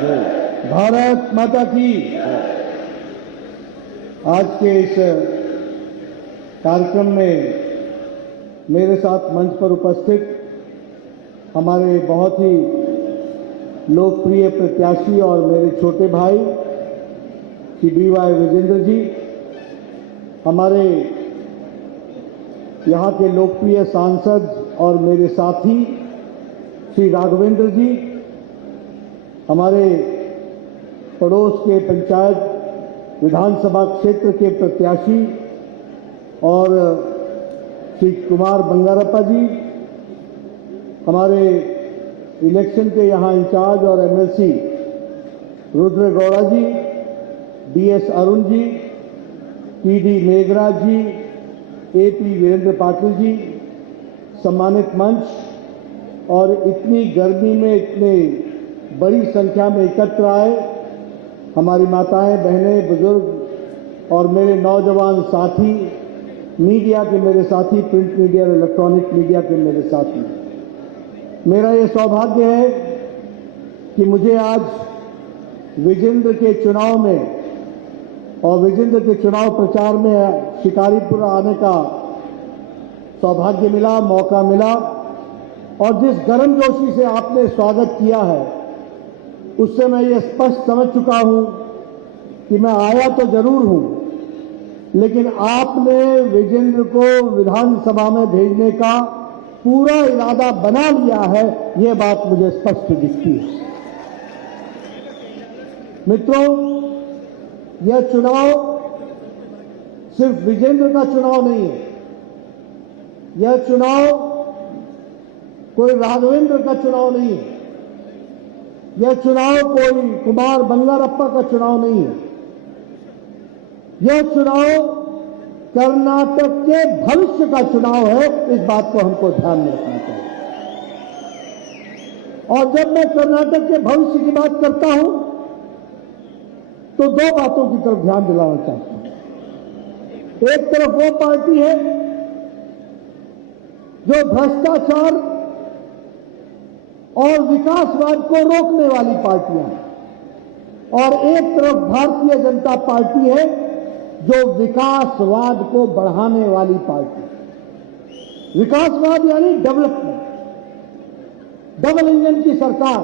भारत माता की। आज के इस कार्यक्रम में मेरे साथ मंच पर उपस्थित हमारे बहुत ही लोकप्रिय प्रत्याशी और मेरे छोटे भाई श्री BY विजेंद्र जी, हमारे यहाँ के लोकप्रिय सांसद और मेरे साथी श्री राघवेंद्र जी, हमारे पड़ोस के पंचायत विधानसभा क्षेत्र के प्रत्याशी और श्री कुमार बंगारप्पा जी, हमारे इलेक्शन के यहाँ इंचार्ज और MLC रुद्र गौड़ा जी, DS अरुण जी, PD मेघराज जी, AP वीरेंद्र पाटिल जी, सम्मानित मंच और इतनी गर्मी में इतने बड़ी संख्या में एकत्र आए हमारी माताएं, बहनें, बुजुर्ग और मेरे नौजवान साथी, मीडिया के मेरे साथी, प्रिंट मीडिया और इलेक्ट्रॉनिक मीडिया के मेरे साथी, मेरा ये सौभाग्य है कि मुझे आज विजेंद्र के चुनाव में और विजेंद्र के चुनाव प्रचार में शिकारीपुर आने का सौभाग्य मिला, मौका मिला और जिस गर्मजोशी से आपने स्वागत किया है उससे मैं ये स्पष्ट समझ चुका हूं कि मैं आया तो जरूर हूं, लेकिन आपने विजेंद्र को विधानसभा में भेजने का पूरा इरादा बना लिया है, ये बात मुझे स्पष्ट दिखती है। मित्रों, यह चुनाव सिर्फ विजेंद्र का चुनाव नहीं है, यह चुनाव कोई राघवेंद्र का चुनाव नहीं है, यह चुनाव कोई कुमार बंगारप्पा का चुनाव नहीं है, यह चुनाव कर्नाटक के भविष्य का चुनाव है। इस बात को हमको ध्यान में रखना चाहिए। और जब मैं कर्नाटक के भविष्य की बात करता हूं तो दो बातों की तरफ ध्यान दिलाना चाहता हूं। एक तरफ वो पार्टी है जो भ्रष्टाचार और विकासवाद को रोकने वाली पार्टियां हैं, और एक तरफ भारतीय जनता पार्टी है जो विकासवाद को बढ़ाने वाली पार्टी। विकासवाद यानी डेवलपमेंट, डबल इंजन की सरकार।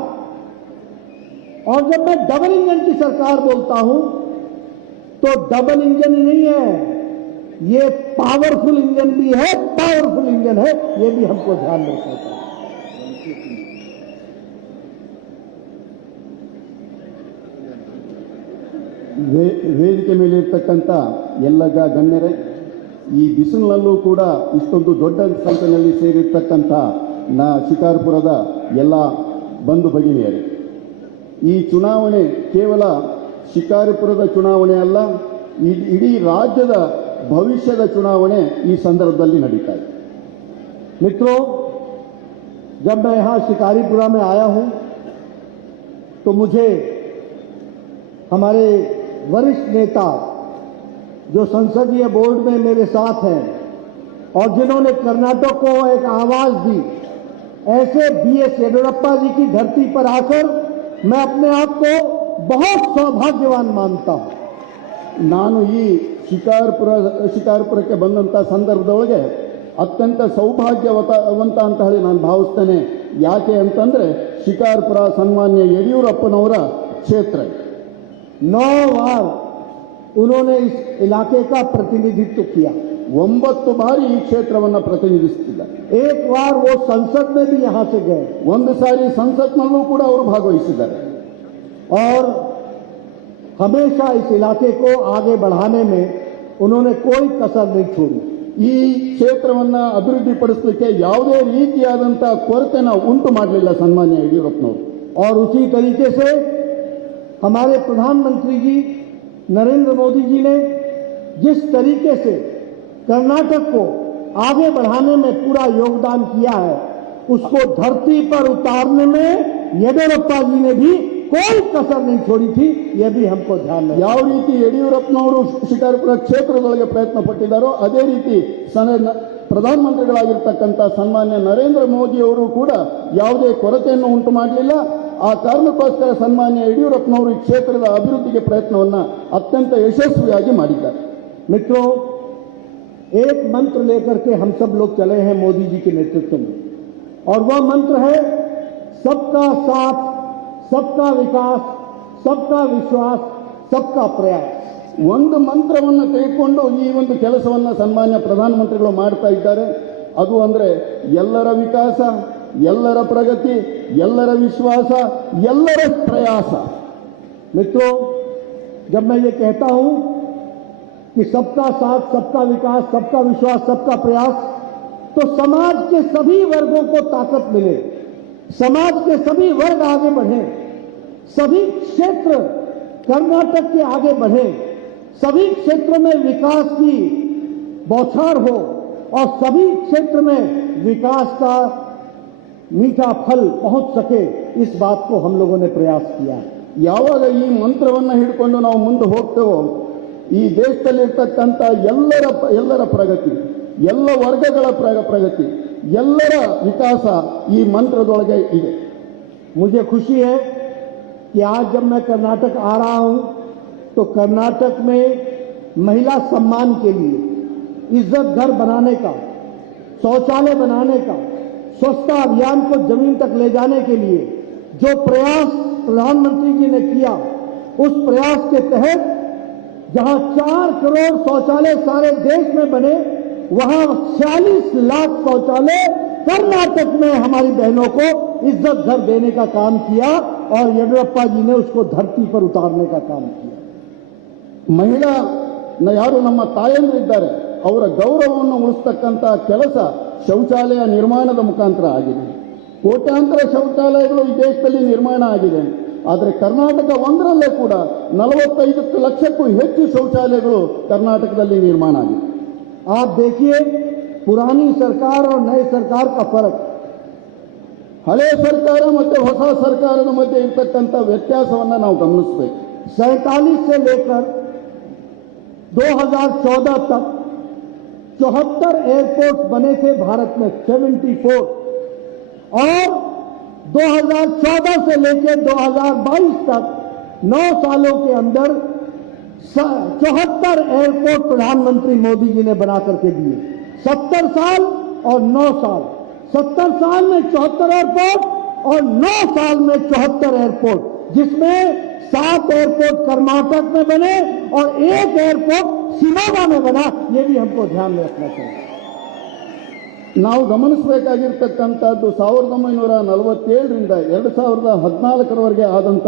और जब मैं डबल इंजन की सरकार बोलता हूं तो डबल इंजन ही नहीं है, ये पावरफुल इंजन भी है, पावरफुल इंजन है, ये भी हमको ध्यान में रखना चाहिए। ವೇದಿಕೆ ಮೇಲೆ ಇರತಕ್ಕಂತ ಎಲ್ಲ ಗಣ್ಯರೇ, ಈ ಬಿಸಿಲಿನಲ್ಲೂ ಕೂಡ ಇಷ್ಟೊಂದು ದೊಡ್ಡ ಸಂಖ್ಯೆಯಲ್ಲಿ ಸೇರಿರ್ತಕ್ಕಂಥ ಶಿಕಾರ್ಪುರದ ಎಲ್ಲ ಬಂಧು ಭಗಿನಿಯರೇ, ಈ ಚುನಾವಣೆ ಕೇವಲ ಶಿಕಾರಿಪುರದ ಚುನಾವಣೆ ಅಲ್ಲ, ಇಡೀ ರಾಜ್ಯದ ಭವಿಷ್ಯದ ಚುನಾವಣೆ ಈ ಸಂದರ್ಭದಲ್ಲಿ ನಡೀತಾ ಇದೆ। मित्रों, जब मैं यहां शिकारीपुरा में आया हूं तो मुझे हमारे वरिष्ठ नेता जो संसदीय बोर्ड में मेरे साथ हैं और जिन्होंने कर्नाटक को एक आवाज दी, ऐसे BS येडियुरप्पा जी की धरती पर आकर मैं अपने आप को बहुत सौभाग्यवान मानता हूं। ನಾನು ಈ ಶಿಕಾರ್ಪುರಕ್ಕೆ ಬಂದಂತ ಸಂದರ್ಭದೊಳಗೆ ಅತ್ಯಂತ ಸೌಭಾಗ್ಯವಂತ ಅಂತ ಹೇಳಿ ನಾನು ಭಾವಿಸ್ತೇನೆ। ಯಾಕೆ ಅಂತಂದ್ರೆ ಶಿಕಾರ್ಪುರ ಸನ್ಮಾನ್ಯ ಯಡಿಯೂರಪ್ಪನವರ ಕ್ಷೇತ್ರ। 9 बार उन्होंने इस इलाके का प्रतिनिधित्व किया, 9 ಬಾರಿ ಈ ಕ್ಷೇತ್ರವನ್ನು ಪ್ರತಿನಿಧಿಸುತ್ತಿದ್ದಾರೆ। एक बार वो संसद में भी यहां से गए, ಒಂದು ಸಾರಿ ಸಂಸತ್ನಲ್ಲೂ ಕೂಡ ಅವರು ಭಾಗವಹಿಸಿದ್ದಾರೆ। और हमेशा इस इलाके को आगे बढ़ाने में उन्होंने कोई कसर नहीं छोड़ी। ಈ ಕ್ಷೇತ್ರವನ್ನು ಅಭಿವೃದ್ಧಿಪಡಿಸಲಿಕ್ಕೆ ಯಾವುದೇ ರೀತಿಯಾದಂತಹ ಕೊರತೆನ ಉಂಟು ಮಾಡಲಿಲ್ಲ ಸನ್ಮಾನ್ಯ ಯಡಿಯೂರಪ್ಪನವರು। और उसी तरीके से हमारे प्रधानमंत्री जी नरेंद्र मोदी जी ने जिस तरीके से कर्नाटक को आगे बढ़ाने में पूरा योगदान किया है, उसको धरती पर उतारने में येडियुरप्पा जी ने भी कोई कसर नहीं छोड़ी थी। यह भी हमको ध्यान में, ಯಾವ ರೀತಿ ಯಡಿಯೂರಪ್ಪನವರು ಶಿಕಾರ್ಪುರ ಕ್ಷೇತ್ರದೊಳಗೆ ಪ್ರಯತ್ನ ಪಟ್ಟಿದ್ದಾರೋ ಅದೇ ರೀತಿ ಪ್ರಧಾನಮಂತ್ರಿಗಳಾಗಿರ್ತಕ್ಕಂಥ ಸನ್ಮಾನ್ಯ ನರೇಂದ್ರ ಮೋದಿ ಅವರು ಕೂಡ ಯಾವುದೇ ಕೊರತೆಯನ್ನು ಉಂಟು ಮಾಡಲಿಲ್ಲ। ಆ ಕಾರಣಕ್ಕೋಸ್ಕರ ಸನ್ಮಾನ್ಯ ಯಡಿಯೂರಪ್ಪನವರು ಈ ಕ್ಷೇತ್ರದ ಅಭಿವೃದ್ಧಿಗೆ ಪ್ರಯತ್ನವನ್ನು ಅತ್ಯಂತ ಯಶಸ್ವಿಯಾಗಿ ಮಾಡಿದ್ದಾರೆ. मित्रों, एक मंत्र लेकर के हम सब लोग चले हैं मोदी जी के नेतृत्व में, और वह मंत्र है सबका साथ, सबका विकास, सबका विश्वास, सबका प्रयास. ಒಂದು ಮಂತ್ರವನ್ನು ತೆಗೆದುಕೊಂಡು ಈ ಒಂದು ಕೆಲಸವನ್ನು ಸನ್ಮಾನ್ಯ ಪ್ರಧಾನಮಂತ್ರಿಗಳು ಮಾಡ್ತಾ ಇದ್ದಾರೆ. ಅದು ಅಂದ್ರೆ ಎಲ್ಲರ ವಿಕಾಸ, ಎಲ್ಲರ ಪ್ರಗತಿ, ಎಲ್ಲರ ವಿಶ್ವಾಸ, ಎಲ್ಲರ ಪ್ರಯಾಸ. मित्रों, जब मैं ये कहता हूं कि सबका साथ, सबका विकास, सबका विश्वास, सबका प्रयास, तो समाज के सभी वर्गों को ताकत मिले, समाज के सभी वर्ग आगे बढ़े, सभी क्षेत्र कर्नाटक के आगे बढ़े, सभी क्षेत्रों में विकास की बौछार हो और सभी क्षेत्र में विकास का मीठा फल पहुंच सके, इस बात को हम लोगों ने प्रयास किया है. ಯಾವಾಗ ಈ ಮಂತ್ರವನ್ನು ಹಿಡ್ಕೊಂಡು ನಾವು ಮುಂದೆ ಹೋಗ್ತೇವೋ ಈ ದೇಶದಲ್ಲಿರ್ತಕ್ಕಂಥ ಎಲ್ಲರ ಪ್ರಗತಿ, ಎಲ್ಲ ವರ್ಗಗಳ ಪ್ರಗತಿ, ಎಲ್ಲರ ವಿಕಾಸ ಈ ಮಂತ್ರದೊಳಗೆ ಇದೆ. मुझे खुशी है कि आज जब मैं कर्नाटक आ रहा हूं तो कर्नाटक में महिला सम्मान के लिए, इज्जत घर बनाने का, शौचालय बनाने का, स्वच्छता अभियान को जमीन तक ले जाने के लिए जो प्रयास प्रधानमंत्री जी ने किया, उस प्रयास के तहत जहां 4 करोड़ शौचालय सारे देश में बने, वहां 46 लाख शौचालय कर्नाटक में हमारी बहनों को इज्जत घर देने का काम किया और येडियुरप्पा जी ने उसको धरती पर उतारने का काम किया. ಮಹಿಳಾ ಯಾರು ನಮ್ಮ ತಾಯಂದಿರಿದ್ದಾರೆ ಅವರ ಗೌರವವನ್ನು ಉಳಿಸ್ತಕ್ಕಂಥ ಕೆಲಸ ಶೌಚಾಲಯ ನಿರ್ಮಾಣದ ಮುಖಾಂತರ ಆಗಿದೆ. ಕೋಟ್ಯಾಂತರ ಶೌಚಾಲಯಗಳು ಈ ದೇಶದಲ್ಲಿ ನಿರ್ಮಾಣ ಆಗಿದೆ. ಆದರೆ ಕರ್ನಾಟಕ ಒಂದರಲ್ಲೇ ಕೂಡ 45 ಲಕ್ಷಕ್ಕೂ ಹೆಚ್ಚು ಶೌಚಾಲಯಗಳು ಕರ್ನಾಟಕದಲ್ಲಿ ನಿರ್ಮಾಣ ಆಗಿದೆ. आप देखिए पुरानी सरकार और नए सरकार का फर्क, ಹಳೆ ಸರ್ಕಾರ ಮತ್ತು ಹೊಸ ಸರ್ಕಾರದ ಮಧ್ಯೆ ಇರತಕ್ಕಂಥ ವ್ಯತ್ಯಾಸವನ್ನು ನಾವು ಗಮನಿಸಬೇಕು. 47 से लेकर 2014 तक 74 एयरपोर्ट बने थे भारत में, 74, और 2014 से लेकर 2022 तक 9 सालों के अंदर 74 एयरपोर्ट प्रधानमंत्री मोदी जी ने बना करके दिए. 70 साल और 9 साल, 70 साल में 74 एयरपोर्ट और 9 साल में 74 एयरपोर्ट, जिसमें 7 एयरपोर्ट कर्नाटक में बने और 1 एयरपोर्ट शिमोगा में बना. ये भी हमको ध्यान में रखना चाहिए. ನಾವು ಗಮನಿಸಬೇಕಾಗಿರ್ತಕ್ಕಂಥದ್ದು 1947ರಿಂದ 2014ರವರೆಗೆ ಆದಂಥ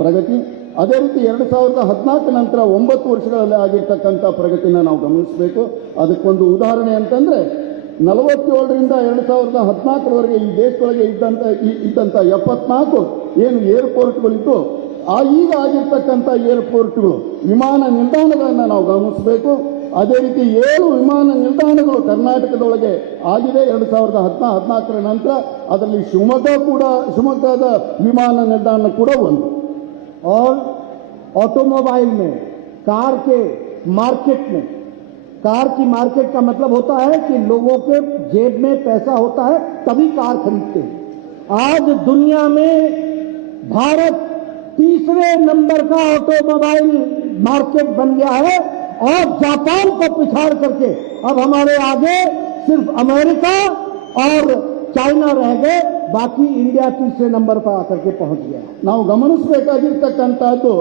ಪ್ರಗತಿ, ಅದೇ ರೀತಿ 2014 ನಂತರ 9 ವರ್ಷಗಳಲ್ಲಿ ಆಗಿರ್ತಕ್ಕಂಥ ಪ್ರಗತಿನ ನಾವು ಗಮನಿಸಬೇಕು. ಅದಕ್ಕೊಂದು ಉದಾಹರಣೆ ಅಂತಂದ್ರೆ 47ರಿಂದ 2014ರವರೆಗೆ ಈ ದೇಶದೊಳಗೆ ಇದ್ದಂಥ 74 ಏನು ಏರ್ಪೋರ್ಟ್ಗಳಿದ್ದು ಈಗ ಆಗಿರ್ತಕ್ಕಂಥ ಏರ್ಪೋರ್ಟ್ಗಳು, ವಿಮಾನ ನಿಲ್ದಾಣಗಳನ್ನು ನಾವು ಗಮನಿಸಬೇಕು. ಅದೇ ರೀತಿ 7 ವಿಮಾನ ನಿಲ್ದಾಣಗಳು ಕರ್ನಾಟಕದೊಳಗೆ ಆಗಿದೆ 2014ರ ನಂತರ. ಅದರಲ್ಲಿ ಶಿವಮೊಗ್ಗದ ವಿಮಾನ ನಿಲ್ದಾಣ ಕೂಡ ಒಂದು. और ऑटोमोबाइल में, कार के मार्केट में, कार की मार्केट का मतलब होता है कि लोगों के जेब में पैसा होता है तभी कार खरीदते हैं. आज दुनिया में भारत तीसरे नंबर का ऑटोमोबाइल मार्केट बन गया है और जापान को पिछाड़ करके अब हमारे आगे सिर्फ अमेरिका और चाइना रह गए, बाकी इंडिया तीसरे नंबर पर आकर के पहुंच गया. ನಾವು ಗಮನಿಸಬೇಕಾಗಿರ್ತಕ್ಕಂಥದ್ದು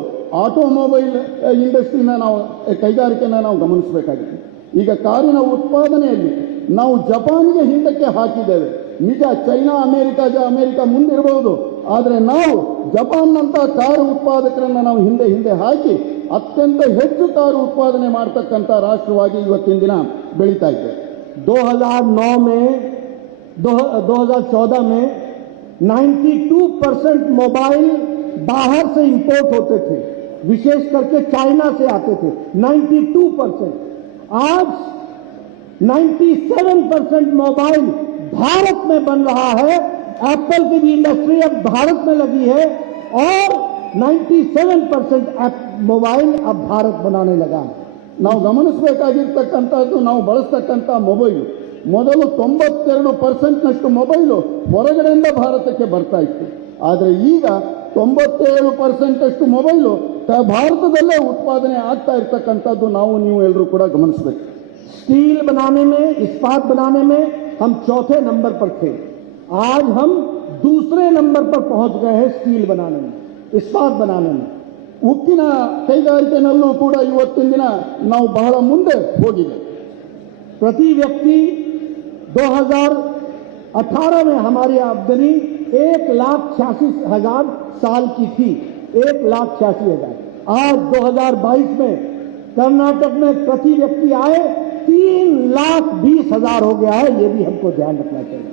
ಆಟೋಮೊಬೈಲ್ ಇಂಡಸ್ಟ್ರಿನ ನಾವು ಕೈಗಾರಿಕೆನ ನಾವು ಗಮನಿಸಬೇಕಾಗಿದೆ. ಈಗ ಕಾರಿನ ಉತ್ಪಾದನೆಯಲ್ಲಿ ನಾವು ಜಪಾನ್ಗೆ ಹಿಂದಕ್ಕೆ ಹಾಕಿದ್ದೇವೆ. ನಿಜ, ಚೈನಾ ಅಮೆರಿಕ ಮುಂದಿರಬಹುದು, ಆದರೆ ನಾವು ಜಪಾನ್ನಂತ ಕಾರು ಉತ್ಪಾದಕರನ್ನ ನಾವು ಹಿಂದೆ ಹಾಕಿ ಅತ್ಯಂತ ಹೆಚ್ಚು ಕಾರು ಉತ್ಪಾದನೆ ಮಾಡತಕ್ಕಂಥ ರಾಷ್ಟ್ರವಾಗಿ ಇವತ್ತಿನ ದಿನ ಬೆಳೀತಾ ಇದ್ದೇವೆ. 2014 में 92% मोबाइल बाहर से इंपोर्ट होते थे, विशेष करके चाइना से आते थे 92%. आज 97% मोबाइल भारत में बन रहा है. एप्पल की भी इंडस्ट्री अब भारत में लगी है और 97% मोबाइल अब भारत बनाने लगा है. ನಾವು ಗಮನಿಸಬೇಕಾಗಿರ್ತಕ್ಕಂಥದ್ದು, ನಾವು ಬಳಸ್ತಕ್ಕಂಥ ಮೊಬೈಲ್ ಮೊದಲು 92%ನಷ್ಟು ಮೊಬೈಲು ಹೊರಗಡೆಯಿಂದ ಭಾರತಕ್ಕೆ ಬರ್ತಾ ಇತ್ತು. ಆದರೆ ಈಗ 97% ಅಷ್ಟು ಮೊಬೈಲು ಭಾರತದಲ್ಲೇ ಉತ್ಪಾದನೆ ಆಗ್ತಾ ಇರ್ತಕ್ಕಂಥದ್ದು ನಾವು ನೀವು ಎಲ್ಲರೂ ಕೂಡ ಗಮನಿಸಬೇಕು. स्टील बनाने में, इस्पात बनाने में हम चौथे नंबर पर थे. आज हम दूसरे नंबर पर पहुंच गए हैं स्टील बनाने में, इस्पात बनाने में. ಉಕ್ಕಿನ ಕೈಗಾರಿಕೆನಲ್ಲೂ ಕೂಡ ಇವತ್ತಿನ ದಿನ ನಾವು ಬಹಳ ಮುಂದೆ ಹೋಗಿದೆ. प्रति व्यक्ति 2018 में हमारी आमदनी 1,86,000 साल की थी. 1,86,000. आज 2022 में कर्नाटक में प्रति व्यक्ति आए 3,20,000 हो गया है. ये भी हमको ध्यान रखना चाहिए.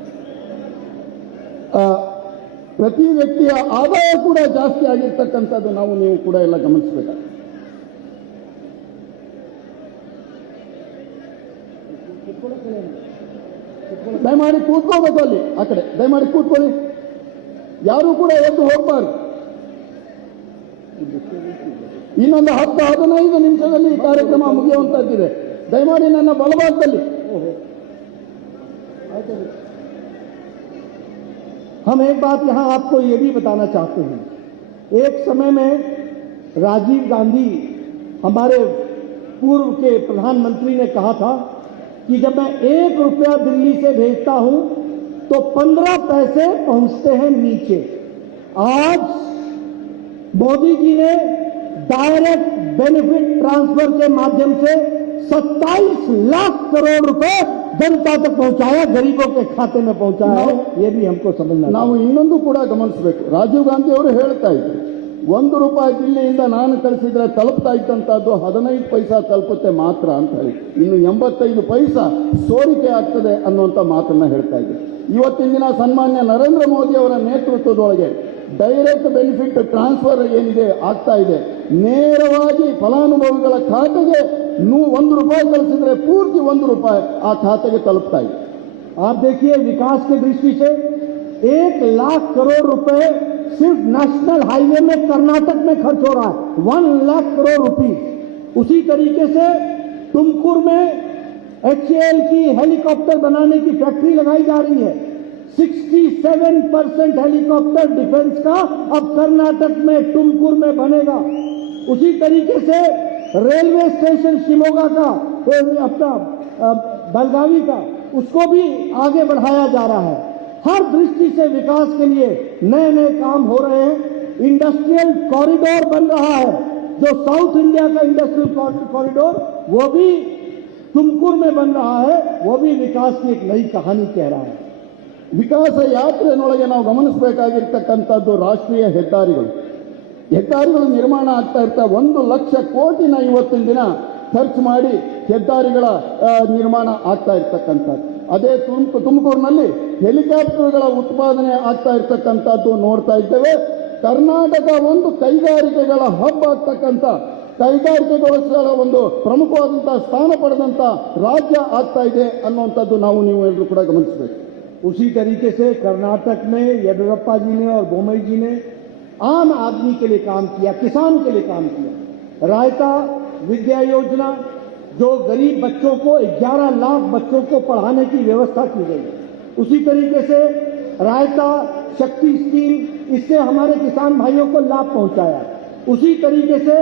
ಪ್ರತಿ ವ್ಯಕ್ತಿಯ ಆದಾಯ ಕೂಡ ಜಾಸ್ತಿ ಆಗಿರ್ತಕ್ಕಂಥದ್ದು ನಾವು ನೀವು ಕೂಡ ಎಲ್ಲ ಗಮನಿಸಬೇಕಾಗುತ್ತೆ. ದಯಮಾಡಿ ಕೂತ್ಕೋಬೇಕು ಅಲ್ಲಿ ಆ ಕಡೆ, ದಯಮಾಡಿ ಕೂತ್ಕೊಳ್ಳಿ, ಯಾರು ಕೂಡ ಎದ್ದು ಹೋಗಬಾರ್ದು. ಇನ್ನೊಂದು 10-15 ನಿಮಿಷದಲ್ಲಿ ಈ ಕಾರ್ಯಕ್ರಮ ಮುಗಿಯುವಂತದ್ದಿದೆ. ದಯಮಾಡಿ ನನ್ನ ಬಲಭಾಗದಲ್ಲಿ. हम एक बात यहां आपको ये भी बताना चाहते हैं. एक समय में राजीव गांधी हमारे पूर्व के प्रधानमंत्री ने कहा था कि जब मैं 1 रुपया दिल्ली से भेजता हूं तो 15 पैसे पहुंचते हैं नीचे. आज मोदी जी ने डायरेक्ट बेनिफिट ट्रांसफर के माध्यम से 27 लाख करोड़ रुपए जनता तक पहुंचाया, गरीबों के खाते में पहुंचाया है. ये भी हमको समझना. ನಾವು ಇನ್ನೊಂದು ಕೂಡ ಗಮನಿಸಬೇಕು. ರಾಜೀವ್ ಗಾಂಧಿ ಅವರು ಹೇಳ್ತಾ ಇದ್ರು, 1 ರೂಪಾಯಿ ದಿಲ್ಲಿಯಿಂದ ನಾನು ಕಳಿಸಿದ್ರೆ ತಲುಪ್ತಾ ಇದ್ದಂತದ್ದು 15 ಪೈಸಾ ತಲುಪುತ್ತೆ ಮಾತ್ರ ಅಂತ ಹೇಳಿ, ಇನ್ನು 85 ಪೈಸಾ ಸೋರಿಕೆ ಆಗ್ತದೆ ಅನ್ನುವಂಥ ಮಾತನ್ನ ಹೇಳ್ತಾ ಇದ್ರು. ಇವತ್ತಿನ ದಿನ ಸನ್ಮಾನ್ಯ ನರೇಂದ್ರ ಮೋದಿ ಅವರ ನೇತೃತ್ವದೊಳಗೆ ಡೈರೆಕ್ಟ್ ಬೆನಿಫಿಟ್ ಟ್ರಾನ್ಸ್ಫರ್ ಏನಿದೆ ಆಗ್ತಾ ಇದೆ, ನೇರವಾಗಿ ಫಲಾನುಭವಿಗಳ ಖಾತೆಗೆ 1 ರೂಪಾಯಿ ಕಳಿಸಿದ್ರೆ ಪೂರ್ತಿ 1 ರೂಪಾಯಿ ಆ ಖಾತೆಗೆ ತಲುಪ್ತಾ ಇದೆ. आप देखिए, विकास की दृष्टि से 1,00,000 करोड़ रुपए सिर्फ नेशनल हाईवे में कर्नाटक में खर्च हो रहा है. 1,00,000 करोड़ रुपए. उसी तरीके से तुमकुर में HAL की हेलीकॉप्टर बनाने की फैक्ट्री लगाई जा रही है. 67% हेलीकॉप्टर डिफेंस का अब कर्नाटक में तुमकुर में बनेगा. उसी तरीके से रेलवे स्टेशन शिमोगा का, अपना बेलगावी का, उसको भी आगे बढ़ाया जा रहा है. हर दृष्टि से विकास के लिए नए नए काम हो रहे हैं. इंडस्ट्रियल कॉरिडोर बन रहा है, जो साउथ इंडिया का इंडस्ट्रियल कॉरिडोर वो भी तुमकुर में बन रहा है. वो भी विकास की एक नई कहानी कह रहा है. ವಿಕಾಸ ಯಾತ್ರೆಯೊಳಗೆ ನಾವು ಗಮನಿಸಬೇಕಾಗಿರ್ತಕ್ಕಂಥದ್ದು ರಾಷ್ಟ್ರೀಯ ಹೆದ್ದಾರಿಗಳು ನಿರ್ಮಾಣ ಆಗ್ತಾ ಇರ್ತಾ 1 ಲಕ್ಷ ಕೋಟಿನ ಇವತ್ತಿನ ದಿನ ಖರ್ಚು ಮಾಡಿ ಹೆದ್ದಾರಿಗಳ ನಿರ್ಮಾಣ ಆಗ್ತಾ ಇರ್ತಕ್ಕಂಥದ್ದು. ಅದೇ ತುಮಕೂರಿನಲ್ಲಿ ಹೆಲಿಕಾಪ್ಟರ್ಗಳ ಉತ್ಪಾದನೆ ಆಗ್ತಾ ಇರ್ತಕ್ಕಂಥದ್ದು ನೋಡ್ತಾ ಇದ್ದೇವೆ. ಕರ್ನಾಟಕ ಒಂದು ಕೈಗಾರಿಕೆಗಳ ಹಬ್ ಆಗ್ತಕ್ಕಂಥ, ಕೈಗಾರಿಕೆಗಳ ಒಂದು ಪ್ರಮುಖವಾದಂತಹ ಸ್ಥಾನ ಪಡೆದಂತ ರಾಜ್ಯ ಆಗ್ತಾ ಇದೆ ಅನ್ನುವಂಥದ್ದು ನಾವು ನೀವು ಎಲ್ಲರೂ ಕೂಡ ಗಮನಿಸಬೇಕು. उसी तरीके से कर्नाटक में येडियुरप्पा जी ने और बोम्मई जी ने आम आदमी के लिए काम किया, किसान के लिए काम किया. रायता विद्या योजना, जो गरीब बच्चों को 11 लाख बच्चों को पढ़ाने की व्यवस्था की गई. उसी तरीके से रायता शक्ति स्कीम, इससे हमारे किसान भाइयों को लाभ पहुंचाया. उसी तरीके से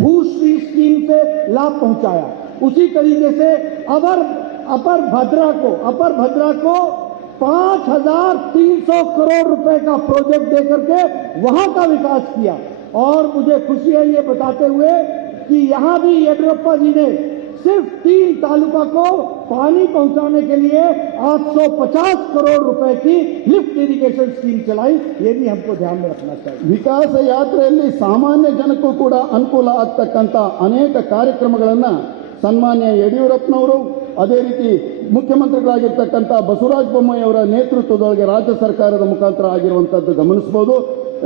भूश्री स्कीम से लाभ पहुंचाया. उसी तरीके से अपर भद्रा को 5,300 करोड़ रुपए का प्रोजेक्ट देकर के वहां का विकास किया. और मुझे खुशी है ये बताते हुए कि यहां भी येडियुरप्पा जी ने सिर्फ 3 तालुका को पानी पहुंचाने के लिए 850 करोड़ रुपए की लिफ्ट इरिगेशन स्कीम चलाई. ये भी हमको ध्यान में रखना चाहिए. ವಿಕಾಸ ಯಾತ್ರೆಯಲ್ಲಿ ಸಾಮಾನ್ಯ ಜನಕ್ಕೂ ಕೂಡ ಅನುಕೂಲ ಆಗ್ತಕ್ಕಂಥ ಅನೇಕ ಕಾರ್ಯಕ್ರಮಗಳನ್ನ ಸನ್ಮಾನ್ಯ ಯಡಿಯೂರಪ್ಪನವರು, ಅದೇ ರೀತಿ ಮುಖ್ಯಮಂತ್ರಿಗಳಾಗಿರ್ತಕ್ಕಂಥ ಬಸವರಾಜ ಬೊಮ್ಮಾಯಿ ಅವರ ನೇತೃತ್ವದೊಳಗೆ ರಾಜ್ಯ ಸರ್ಕಾರದ ಮುಖಾಂತರ ಆಗಿರುವಂತದ್ದು ಗಮನಿಸಬಹುದು.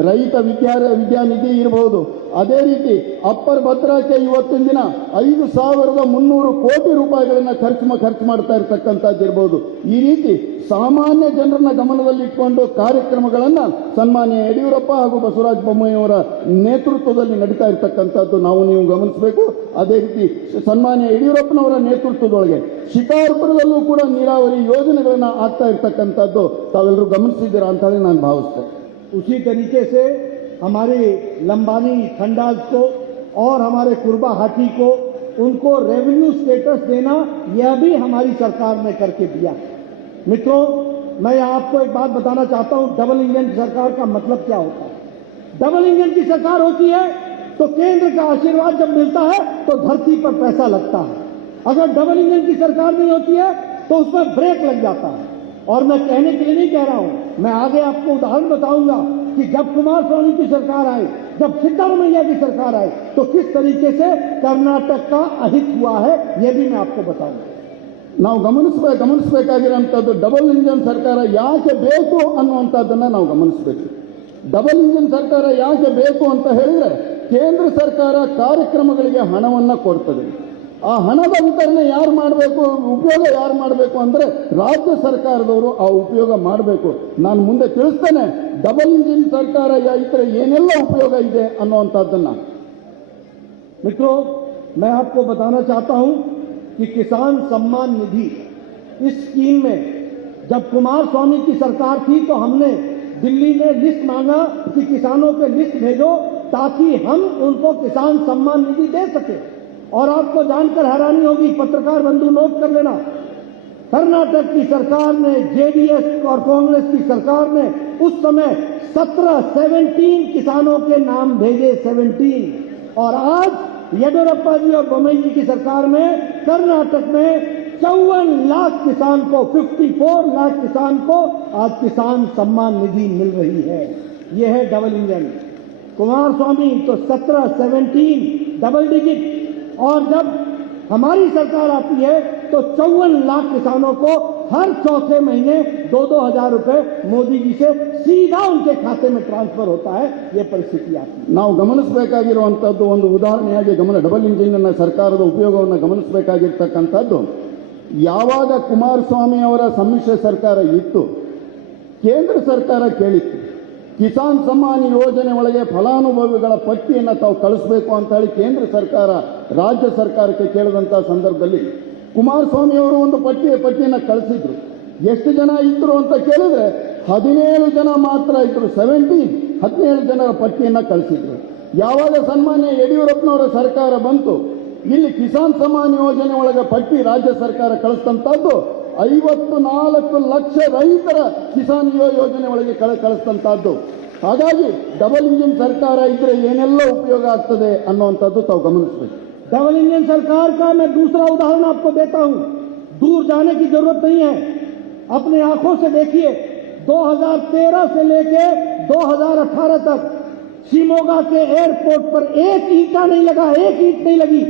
ರೈತ ವಿದ್ಯಾನಿಧಿ ಇರಬಹುದು. ಅದೇ ರೀತಿ ಅಪ್ಪರ್ ಭದ್ರಾಕ್ಕೆ ಇವತ್ತಿನ ದಿನ 5,300 ಕೋಟಿ ರೂಪಾಯಿಗಳನ್ನ ಖರ್ಚು ಮಾಡ್ತಾ ಇರತಕ್ಕಂಥದ್ದು ಇರಬಹುದು. ಈ ರೀತಿ ಸಾಮಾನ್ಯ ಜನರನ್ನ ಗಮನದಲ್ಲಿಟ್ಟುಕೊಂಡು ಕಾರ್ಯಕ್ರಮಗಳನ್ನ ಸನ್ಮಾನ್ಯ ಯಡಿಯೂರಪ್ಪ ಹಾಗೂ ಬಸವರಾಜ ಬೊಮ್ಮಾಯಿ ಅವರ ನೇತೃತ್ವದಲ್ಲಿ ನಡೀತಾ ಇರತಕ್ಕಂಥದ್ದು ನಾವು ನೀವು ಗಮನಿಸಬೇಕು. ಅದೇ ರೀತಿ ಸನ್ಮಾನ್ಯ ಯಡಿಯೂರಪ್ಪನವರ ನೇತೃತ್ವದೊಳಗೆ ಶಿಕಾರ್ಪುರದಲ್ಲೂ ಕೂಡ ನೀರಾವರಿ ಯೋಜನೆಗಳನ್ನ ಆಗ್ತಾ ಇರತಕ್ಕಂಥದ್ದು ತಾವೆಲ್ಲರೂ ಗಮನಿಸಿದ್ದೀರಾ ಅಂತ ಹೇಳಿ ನಾನು ಭಾವಿಸ್ತೇನೆ. उसी तरीके से हमारे लंबानी खंडाज को और हमारे कुरबा हाटी को उनको रेवेन्यू स्टेटस देना, यह भी हमारी सरकार ने करके दिया। मित्रों, मैं आपको एक बात बताना चाहता हूं, डबल इंजन की सरकार का मतलब क्या होता है। डबल इंजन की सरकार होती है तो केंद्र का आशीर्वाद जब मिलता है तो धरती पर पैसा लगता है। अगर डबल इंजन की सरकार नहीं होती है तो उसमें ब्रेक लग जाता है। और मैं कहने के लिए नहीं कह रहा हूं, मैं आगे आपको उदाहरण बताऊंगा कि जब कुमारस्वामी की सरकार आई, जब सिद्धारमैया की सरकार आई, तो किस तरीके से कर्नाटक का अहित हुआ है, यह भी मैं आपको बताऊंगा। ನಾವು ಗಮನಿಸಬೇಕಾಗಿರುವಂಥದ್ದು ಡಬಲ್ ಇಂಜಿನ್ ಸರ್ಕಾರ ಯಾಕೆ ಬೇಕು ಅನ್ನುವಂಥದ್ದನ್ನ ನಾವು ಗಮನಿಸಬೇಕು. ಡಬಲ್ ಇಂಜಿನ್ ಸರ್ಕಾರ ಯಾಕೆ ಬೇಕು ಅಂತ ಹೇಳಿದ್ರೆ, ಕೇಂದ್ರ ಸರ್ಕಾರ ಕಾರ್ಯಕ್ರಮಗಳಿಗೆ ಹಣವನ್ನ ಕೊಡ್ತದೆ. ಆ ಹಣದ ವಿತರಣೆ ಯಾರು ಮಾಡಬೇಕು, ಉಪಯೋಗ ಯಾರು ಮಾಡಬೇಕು ಅಂದ್ರೆ ರಾಜ್ಯ ಸರ್ಕಾರದವರು ಆ ಉಪಯೋಗ ಮಾಡಬೇಕು. ನಾನು ಮುಂದೆ ತಿಳಿಸ್ತೇನೆ ಡಬಲ್ ಇಂಜಿನ್ ಸರ್ಕಾರ ಇದ್ರೆ ಏನೆಲ್ಲ ಉಪಯೋಗ ಇದೆ ಅನ್ನುವಂಥದ್ದನ್ನ. मित्रों, मैं आपको बताना चाहता हूं कि किसान सम्मान निधि इस स्कीम में जब कुमारस्वामी की सरकार थी तो हमने दिल्ली में लिस्ट मांगा कि किसानों के लिस्ट भेजो ताकि हम उनको किसान सम्मान निधि दे सके। और आपको जानकर हैरानी होगी, पत्रकार बंधु नोट कर लेना, कर्नाटक की सरकार ने, जेडीएस और कांग्रेस की सरकार ने उस समय 17 किसानों के नाम भेजे, 17। और आज येडियुरप्पा जी और बोम्मई जी की सरकार में कर्नाटक में 54 लाख किसान को, 54 लाख किसान को आज किसान सम्मान निधि मिल रही है। यह है डबल इंजन। कुमारस्वामी तो 17 डबल डिजिट, और जब हमारी सरकार आती है तो 54 लाख किसानों को हर चौथे महीने 2-2 हजार रुपए मोदी जी से सीधा उनके खाते में ट्रांसफर होता है। यह परिस्थिति आती है। ನಾವು ಗಮನಿಸಬೇಕಾಗಿರುವಂತದ್ದು ಒಂದು ಉದಾಹರಣೆಯಾಗಿ ಡಬಲ್ ಇಂಜಿನ್ ಸರ್ಕಾರದ ಉಪಯೋಗವನ್ನು ಗಮನಿಸಬೇಕಾಗಿರ್ತಕ್ಕಂಥದ್ದು, ಯಾವಾಗ ಕುಮಾರಸ್ವಾಮಿ ಅವರ ಸಮ್ಮಿಶ್ರ ಸರ್ಕಾರ ಇತ್ತು, ಕೇಂದ್ರ ಸರ್ಕಾರ ಕೇಳಿತ್ತು ಕಿಸಾನ್ ಸಮ್ಮಾನ್ ಯೋಜನೆ ಒಳಗೆ ಫಲಾನುಭವಿಗಳ ಪಟ್ಟಿಯನ್ನು ತಾವು ಕಳಿಸಬೇಕು ಅಂತ ಹೇಳಿ ಕೇಂದ್ರ ಸರ್ಕಾರ ರಾಜ್ಯ ಸರ್ಕಾರಕ್ಕೆ ಕೇಳಿದಂತಹ ಸಂದರ್ಭದಲ್ಲಿ ಕುಮಾರಸ್ವಾಮಿ ಅವರು ಒಂದು ಪಟ್ಟಿಯನ್ನು ಕಳಿಸಿದ್ರು. ಎಷ್ಟು ಜನ ಇದ್ರು ಅಂತ ಕೇಳಿದ್ರೆ 17 ಜನ ಮಾತ್ರ ಇದ್ರು. 17 ಜನರ ಪಟ್ಟಿಯನ್ನು ಕಳಿಸಿದ್ರು. ಯಾವಾಗ ಸನ್ಮಾನ್ಯ ಯಡಿಯೂರಪ್ಪನವರ ಸರ್ಕಾರ ಬಂತು, ಇಲ್ಲಿ ಕಿಸಾನ್ ಸಮ್ಮಾನ್ ಯೋಜನೆ ಒಳಗೆ ಪಟ್ಟಿ ರಾಜ್ಯ ಸರ್ಕಾರ ಕಳಿಸ್ತಂತದ್ದು 54 ಲಕ್ಷ ರೈತರ ಕಿಸಾನ್ ಯೋಜನೆ ಒಳಗೆ ಕಳಿಸ್ತಂತದ್ದು. ಹಾಗಾಗಿ ಡಬಲ್ ಇಂಜಿನ್ ಸರ್ಕಾರ ಇದ್ರೆ ಏನೆಲ್ಲ ಉಪಯೋಗ ಆಗ್ತದೆ ಅನ್ನುವಂಥದ್ದು ತಾವು ಗಮನಿಸಬೇಕು. डबल इंजन सरकार का मैं दूसरा उदाहरण आपको देता हूं, दूर जाने की जरूरत नहीं है, अपने आंखों से देखिए। 2013 से लेके 2018 तक शिमोगा के एयरपोर्ट पर एक ईंटा नहीं लगा, एक ईंट नहीं लगी।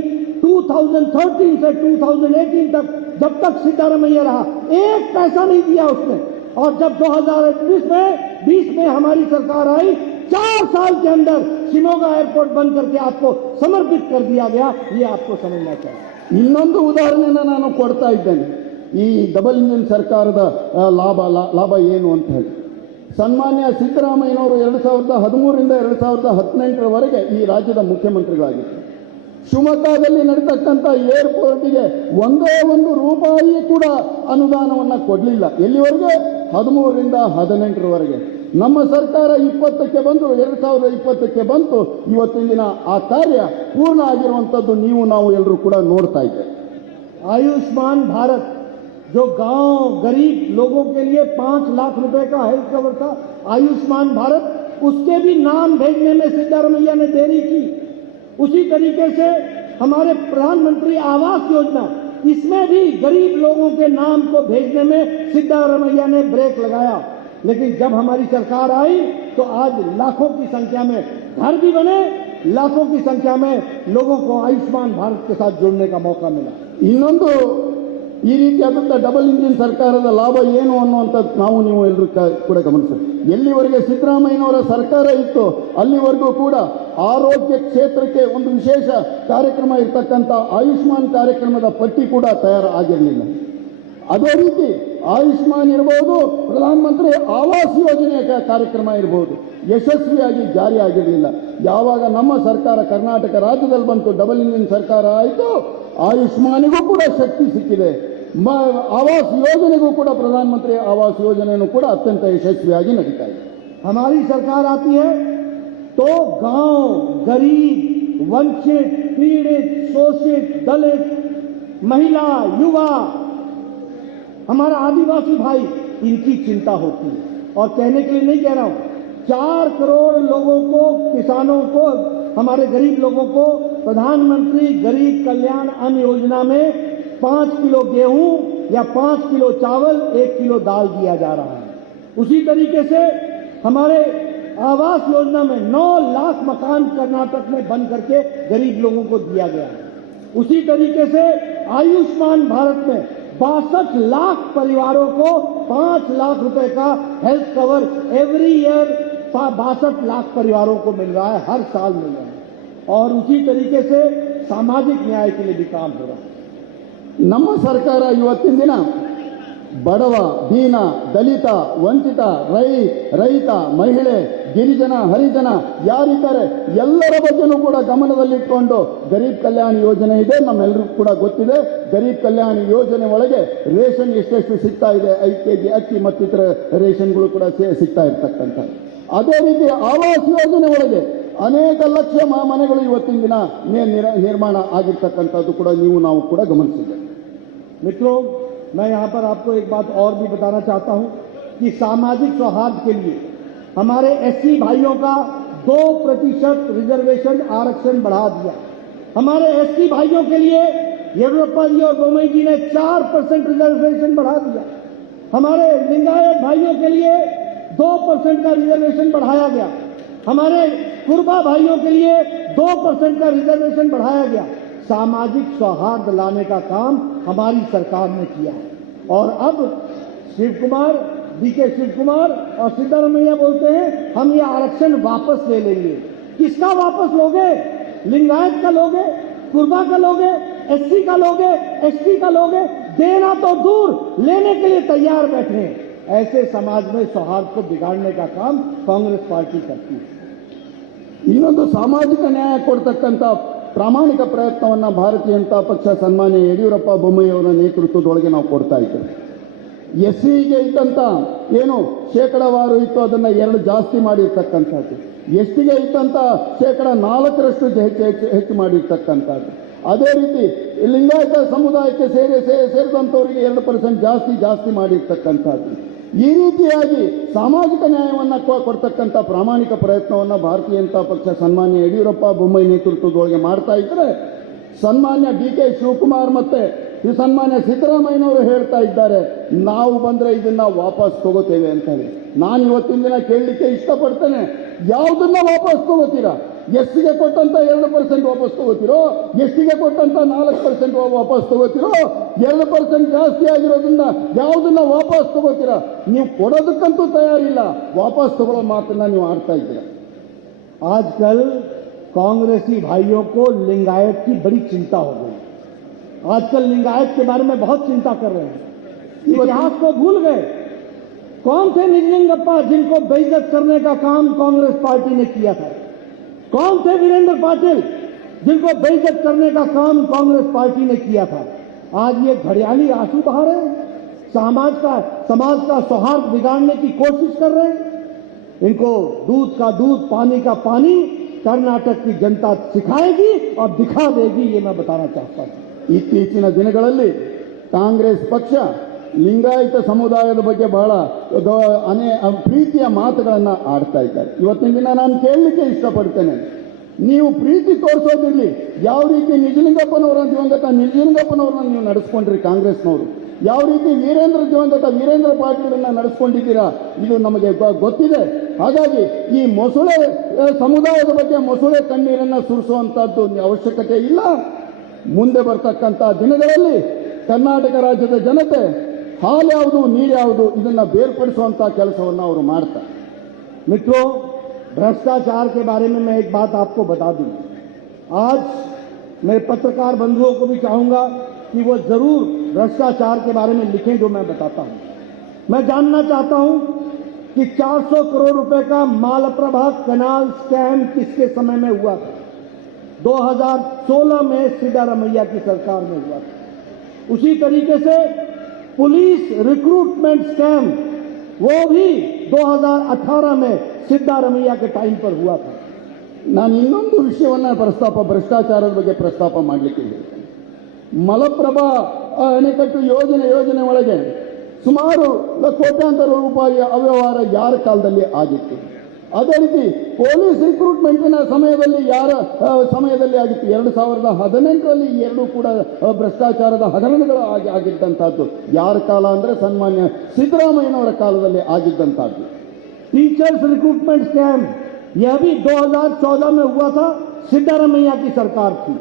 2013 से 2018 तक, जब तक सिद्धारमैया रहा, एक पैसा नहीं दिया उसने। और जब 2020 में हमारी सरकार आई, 4 साल के अंदर शिमोगा एयरपोर्ट बंद करके आपको समर्पित कर दिया गया। ये आपको समझना चाहिए। ಇನ್ನೊಂದು ಉದಾಹರಣೆನ ನಾನು ಕೊಡ್ತಾ ಇದ್ದೇನೆ, ಈ ಡಬಲ್ ಇಂಜಿನ್ ಸರ್ಕಾರದ ಲಾಭ ಏನು ಅಂತ ಹೇಳಿ. ಸನ್ಮಾನ್ಯ ಸಿದ್ದರಾಮಯ್ಯನವರು 2013ರಿಂದ 2018ರವರೆಗೆ ಈ ರಾಜ್ಯದ ಮುಖ್ಯಮಂತ್ರಿಗಳಾಗಿದ್ದರು. ಶಿವಮೊಗ್ಗದಲ್ಲಿ ನಡೆತಕ್ಕಂಥ ಏರ್ಪೋರ್ಟ್ಗೆ ಒಂದೇ ಒಂದು ರೂಪಾಯಿ ಕೂಡ ಅನುದಾನವನ್ನು ಕೊಡಲಿಲ್ಲ. ಎಲ್ಲಿವರೆಗೆ? 13ರಿಂದ 18ರವರೆಗೆ. ನಮ್ಮ ಸರ್ಕಾರ 20ಕ್ಕೆ ಬಂದು, 2020ಕ್ಕೆ ಬಂತು. ಇವತ್ತಿನ ದಿನ ಆ ಕಾರ್ಯ ಪೂರ್ಣ ಆಗಿರುವಂಥದ್ದು ನಾವು ಎಲ್ಲರೂ ಕೂಡ ನೋಡ್ತಾ ಇದ್ದೇವೆ. आयुष्मान भारत जो गांव गरीब लोगों के लिए 5 लाख रुपए का हेल्थ कवर था, आयुष्मान भारत, उसके भी नाम भेजने में सिद्धारमैया ने देरी की। उसी तरीके से हमारे प्रधानमंत्री आवास योजना, इसमें भी गरीब लोगों के नाम को भेजने में सिद्धारमैया ने ब्रेक लगाया। लेकिन जब हमारी सरकार आई तो आज लाखों की संख्या में घर भी बने, लाखों की संख्या में लोगों को आयुष्मान भारत के साथ जुड़ने का मौका मिला। ಇನ್ನೊಂದು ಈ ರೀತಿಯಾದಂಥ ಡಬಲ್ ಇಂಜಿನ್ ಸರ್ಕಾರದ ಲಾಭ ಏನು ಅನ್ನುವಂಥದ್ದು ನೀವು ಎಲ್ಲರೂ ಕೂಡ ಗಮನಿಸಬೇಕು. ಎಲ್ಲಿವರೆಗೆ ಸಿದ್ದರಾಮಯ್ಯನವರ ಸರ್ಕಾರ ಇತ್ತು ಅಲ್ಲಿವರೆಗೂ ಕೂಡ ಆರೋಗ್ಯ ಕ್ಷೇತ್ರಕ್ಕೆ ಒಂದು ವಿಶೇಷ ಕಾರ್ಯಕ್ರಮ ಇರತಕ್ಕಂಥ ಆಯುಷ್ಮಾನ್ ಕಾರ್ಯಕ್ರಮದ ಪಟ್ಟಿ ಕೂಡ ತಯಾರಾಗಿರಲಿಲ್ಲ. ಅದೇ ರೀತಿ ಆಯುಷ್ಮಾನ್ ಇರಬಹುದು, ಪ್ರಧಾನಮಂತ್ರಿ ಆವಾಸ್ ಯೋಜನೆಯ ಕಾರ್ಯಕ್ರಮ ಇರಬಹುದು, ಯಶಸ್ವಿಯಾಗಿ ಜಾರಿಯಾಗಿರಲಿಲ್ಲ. ಯಾವಾಗ ನಮ್ಮ ಸರ್ಕಾರ ಕರ್ನಾಟಕ ರಾಜ್ಯದಲ್ಲಿ ಬಂತು, ಡಬಲ್ ಇಂಜಿನ್ ಸರ್ಕಾರ ಆಯಿತು, ಆಯುಷ್ಮಾನಿಗೂ ಕೂಡ ಶಕ್ತಿ ಸಿಕ್ಕಿದೆ. ಆವಾಸ್ ಯೋಜನೆಗೂ ಕೂಡ, ಪ್ರಧಾನಮಂತ್ರಿ ಆವಾಸ್ ಯೋಜನೆಯೂ ಕೂಡ ಅತ್ಯಂತ ಯಶಸ್ವಿಯಾಗಿ ನಡೀತಾ ಇದೆ. हमारी सरकार आती है तो गांव, गरीब, वंचित, पीड़ित, शोषित, दलित, महिला, युवा, हमारा आदिवासी भाई, इनकी चिंता होती है। और कहने के लिए नहीं कह रहा हूं, 4 करोड़ लोगों को, किसानों को, हमारे गरीब लोगों को प्रधानमंत्री गरीब कल्याण अन्न योजना में 5 किलो गेहूं या 5 किलो चावल, 1 किलो दाल दिया जा रहा है। उसी तरीके से हमारे आवास योजना में 9 लाख मकान कर्नाटक में बन करके गरीब लोगों को दिया गया है। उसी तरीके से आयुष्मान भारत में 62 लाख परिवारों को 5 लाख रुपए का health cover every year 62 lakh परिवारों को मिल रहा है, हर साल मिल रहा है। और उसी तरीके से सामाजिक न्याय के लिए भी काम हो रहा है। ನಮ್ಮ ಸರ್ಕಾರ ಇವತ್ತಿನ ದಿನ ಬಡವ, ದೀನ, ದಲಿತ, ವಂಚಿತ, ರೈತ, ಮಹಿಳೆ, ಗಿರಿಜನ, ಹರಿಜನ ಯಾರಿದ್ದಾರೆ ಎಲ್ಲರ ಬಗ್ಗೆನೂ ಕೂಡ ಗಮನದಲ್ಲಿಟ್ಕೊಂಡು ಗರೀಬ್ ಕಲ್ಯಾಣ ಯೋಜನೆ ಇದೆ. ನಮ್ಮೆಲ್ಲರಿಗೂ ಕೂಡ ಗೊತ್ತಿದೆ. ಗರೀಬ್ ಕಲ್ಯಾಣ ಯೋಜನೆ ಒಳಗೆ ರೇಷನ್ ಎಷ್ಟೆಷ್ಟು ಸಿಗ್ತಾ ಇದೆ, 5 ಕೆಜಿ ಅಕ್ಕಿ ಮತ್ತಿತರ ರೇಷನ್ಗಳು ಕೂಡ ಸಿಗ್ತಾ ಇರ್ತಕ್ಕಂಥ. ಅದೇ ರೀತಿ ಆವಾಸ್ ಯೋಜನೆ ಒಳಗೆ ಅನೇಕ ಲಕ್ಷ ಮನೆಗಳು ಇವತ್ತಿನ ದಿನ ನಿರ್ಮಾಣ ಆಗಿರ್ತಕ್ಕಂಥದ್ದು ಕೂಡ ನಾವು ಕೂಡ ಗಮನಿಸಿದ್ದೇವೆ. मित्रों, मैं यहां पर आपको एक बात और भी बताना चाहता हूं कि सामाजिक सौहार्द के लिए हमारे एससी भाइयों का 2% रिजर्वेशन आरक्षण बढ़ा दिया। हमारे एससी भाइयों के लिए येडियुरप्पा जी और बोम्मई जी ने 4% रिजर्वेशन बढ़ा दिया। हमारे लिंगायत भाइयों के लिए 2% का रिजर्वेशन बढ़ाया गया। हमारे कुर्बा भाइयों के लिए 2% का रिजर्वेशन बढ़ाया गया। सामाजिक सौहार्द लाने का काम हमारी सरकार ने किया है। और अब डीके शिव कुमार और सिद्धारमैया बोलते हैं हम ये आरक्षण वापस ले लेंगे। किसका वापस लोगे? लिंगायत का लोगे, कुर्बा का लोगे, एससी का लोगे, एसटी का लोगे? देना तो दूर, लेने के लिए तैयार बैठे हैं। ऐसे समाज में सौहार्द को बिगाड़ने का काम कांग्रेस पार्टी करती है। ಇನ್ನೊಂದು ಸಾಮಾಜಿಕ ನ್ಯಾಯ ಕೊಡ್ತಕ್ಕಂಥ ಪ್ರಾಮಾಣಿಕ ಪ್ರಯತ್ನವನ್ನ ಭಾರತೀಯ ಜನತಾ ಪಕ್ಷ ಸನ್ಮಾನ್ಯ ಯಡಿಯೂರಪ್ಪ ಬೊಮ್ಮಾಯಿ ಅವರ ನೇತೃತ್ವದೊಳಗೆ ನಾವು ಕೊಡ್ತಾ ಇದ್ದೇವೆ. ಎಸ್ಸಿಗೆ ಇದ್ದಂತ ಏನು ಶೇಕಡಾವಾರು ಇತ್ತು ಅದನ್ನ 2 ಜಾಸ್ತಿ ಮಾಡಿರ್ತಕ್ಕಂಥದ್ದು, ಎಸ್ಟಿಗೆ ಇದ್ದಂತ 4% ಹೆಚ್ಚು ಮಾಡಿರ್ತಕ್ಕಂಥದ್ದು. ಅದೇ ರೀತಿ ಲಿಂಗಾಯತ ಸಮುದಾಯಕ್ಕೆ ಸೇರಿದಂತವರಿಗೆ 2% ಜಾಸ್ತಿ ಮಾಡಿರ್ತಕ್ಕಂಥದ್ದು. ಈ ರೀತಿಯಾಗಿ ಸಾಮಾಜಿಕ ನ್ಯಾಯವನ್ನ ಕೊಡ್ತಕ್ಕಂಥ ಪ್ರಾಮಾಣಿಕ ಪ್ರಯತ್ನವನ್ನ ಭಾರತೀಯ ಜನತಾ ಪಕ್ಷ ಸನ್ಮಾನ್ಯ ಯಡಿಯೂರಪ್ಪ ಬೊಮ್ಮಾಯಿ ನೇತೃತ್ವದೊಳಗೆ ಮಾಡ್ತಾ ಇದ್ರೆ, ಸನ್ಮಾನ್ಯ ಡಿಕೆ ಶಿವಕುಮಾರ್ ಮತ್ತೆ ಸನ್ಮಾನ್ಯ ಸಿದ್ದರಾಮಯ್ಯನವರು ಹೇಳ್ತಾ ಇದ್ದಾರೆ ನಾವು ಬಂದ್ರೆ ಇದನ್ನ ವಾಪಸ್ ತಗೋತೇವೆ ಅಂತ ಹೇಳಿ. ನಾನು ಇವತ್ತಿನ ದಿನ ಕೇಳಲಿಕ್ಕೆ ಇಷ್ಟಪಡ್ತೇನೆ, ಯಾವುದನ್ನ ವಾಪಸ್ ತಗೋತೀರಾ? ಎಸ್ಟಿಗೆ ಕೊಟ್ಟಂತ 2% ವಾಪಸ್ ತಗೋತಿರೋ, ಎಸ್ಟಿಗೆ ಕೊಟ್ಟಂತ 4% ವಾಪಸ್ ತಗೋತಿರೋ, 2% ಜಾಸ್ತಿ ಆಗಿರೋದ್ರಿಂದ ಯಾವುದನ್ನ ವಾಪಸ್ ತಗೋತೀರಾ? ನೀವು ಕೊಡೋದಕ್ಕಂತೂ ತಯಾರಿಲ್ಲ, ವಾಪಸ್ ತಗೊಳ್ಳೋ ಮಾತನ್ನ ನೀವು ಆಡ್ತಾ ಇದ್ದೀರಾ. आजकल कांग्रेसी भाइयों को लिंगायत की बड़ी चिंता हो गई। आजकल लिंगायत के बारे में बहुत चिंता कर रहे हैं, इतिहास को भूल गए। कौन थे निजलिंगप्पा जिनको बेइज्जत करने का काम कांग्रेस पार्टी ने किया था? कौन थे वीरेंद्र पाटिल जिनको बेइज्जत करने का काम कांग्रेस पार्टी ने किया था? आज ये घड़ियाली आंसू बहा रहे हैं, समाज का सौहार्द बिगाड़ने की कोशिश कर रहे हैं। इनको दूध का दूध, पानी का पानी कर्नाटक की जनता सिखाएगी और दिखा देगी, ये मैं बताना चाहता हूं. ಇತ್ತೀಚಿನ ದಿನಗಳಲ್ಲಿ ಕಾಂಗ್ರೆಸ್ ಪಕ್ಷ ಲಿಂಗಾಯತ ಸಮುದಾಯದ ಬಗ್ಗೆ ಬಹಳ ಪ್ರೀತಿಯ ಮಾತುಗಳನ್ನ ಆಡ್ತಾ ಇದ್ದಾರೆ. ಇವತ್ತಿನ ದಿನ ನಾನು ಕೇಳಲಿಕ್ಕೆ ಇಷ್ಟಪಡ್ತೇನೆ, ನೀವು ಪ್ರೀತಿ ತೋರಿಸೋದಿರಲಿ, ಯಾವ ರೀತಿ ನಿಜಲಿಂಗಪ್ಪನವರನ್ನ ನೀವು ನಡೆಸ್ಕೊಂಡ್ರಿ ಕಾಂಗ್ರೆಸ್ನವರು, ಯಾವ ರೀತಿ ವೀರೇಂದ್ರ ಪಾಟೀಲರನ್ನ ನಡೆಸ್ಕೊಂಡಿದ್ದೀರಾ ಇದು ನಮಗೆ ಗೊತ್ತಿದೆ. ಹಾಗಾಗಿ ಈ ಮೊಸಳೆ ಸಮುದಾಯದ ಬಗ್ಗೆ ಮೊಸಳೆ ಕಣ್ಣೀರನ್ನ ಸುರಿಸುವಂತದ್ದು ಅವಶ್ಯಕತೆ ಇಲ್ಲ. ಮುಂದೆ ಬರ್ತಕ್ಕಂಥ ದಿನಗಳಲ್ಲಿ ಕರ್ನಾಟಕ ರಾಜ್ಯದ ಜನತೆ ಹಾಲು ಯಾವುದು ನೀರು ಯಾವುದು ಇದನ್ನ ಬೇರ್ಪಡಿಸುವಂತ ಕೆಲಸವನ್ನ ಅವರು ಮಾಡ್ತಾರೆ. मित्रों, भ्रष्टाचार के बारे में मैं एक बात आपको बता दूं। आज मैं पत्रकार बंधुओं को भी चाहूंगा कि वो जरूर भ्रष्टाचार के बारे में लिखें जो मैं बताता हूं। मैं जानना चाहता हूं कि 400 करोड़ रुपए का मालप्रभा कैनाल स्कैम किसके समय में हुआ था? 2016 में सिद्धारमैया की सरकार में हुआ था। उसी तरीके से पुलिस रिक्रूटमेंट स्कैम वो भी 2018 में सिद्धारमैया के टाइम पर हुआ था। ನಾನು ಇನ್ನೊಂದು ವಿಷಯವನ್ನ ಭ್ರಷ್ಟಾಚಾರದ ಬಗ್ಗೆ ಪ್ರಸ್ತಾಪ ಮಾಡಲಿಕ್ಕೆ ಹೇಳ್ತೇನೆ. ಮಲಪ್ರಭಾ ಅಣೆಕಟ್ಟು ಯೋಜನೆ ಒಳಗೆ ಸುಮಾರು ಕೋಟ್ಯಾಂತರ ರೂಪಾಯಿಯ ಅವ್ಯವಹಾರ ಯಾರ ಕಾಲದಲ್ಲಿ ಆಗಿತ್ತು. ಅದೇ ರೀತಿ ಪೊಲೀಸ್ ರಿಕ್ರೂಟ್ಮೆಂಟಿನ ಸಮಯದಲ್ಲಿ ಯಾರ ಸಮಯದಲ್ಲಿ ಆಗಿತ್ತು. 2018ರಲ್ಲಿ ಎರಡೂ ಕೂಡ ಭ್ರಷ್ಟಾಚಾರದ ಹಗರಣಗಳು ಆಗಿದ್ದಂತಹದ್ದು ಯಾರ ಕಾಲ ಅಂದ್ರೆ ಸನ್ಮಾನ್ಯ ಸಿದ್ದರಾಮಯ್ಯನವರ ಕಾಲದಲ್ಲಿ ಆಗಿದ್ದಂತಹದ್ದು. टीचर्स रिक्रूटमेंट स्कैम यह भी 2014 में हुआ था, सिद्धारमैया की सरकार थी।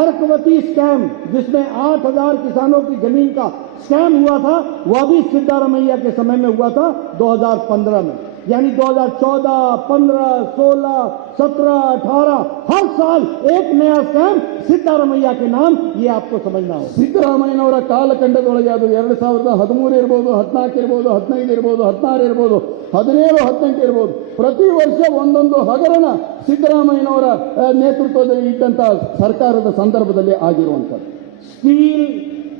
अर्कवती स्कैम जिसमें 8,000 किसानों की जमीन का स्कैम हुआ था, वह भी सिद्धारमैया के समय में हुआ था 2015 में। यानी 2014, 15, 16, 17, 18 हर साल एक नया स्कैम सिद्धारमैया के नाम, ये आपको समझना हो। ಸಿದ್ದರಾಮಯ್ಯನವರ ಕಾಲಖಂಡದೊಳಗೆ ಅದು 2013 ಇರಬಹುದು, 14 ಇರಬಹುದು, 15 ಇರಬಹುದು, 16 ಇರಬಹುದು, 17, 18 ಇರಬಹುದು, ಪ್ರತಿ ವರ್ಷ ಒಂದೊಂದು ಹಗರಣ ಸಿದ್ದರಾಮಯ್ಯನವರ ನೇತೃತ್ವದಲ್ಲಿ ಇದ್ದಂತಹ ಸರ್ಕಾರದ ಸಂದರ್ಭದಲ್ಲಿ ಆಗಿರುವಂಥದ್ದು. स्टील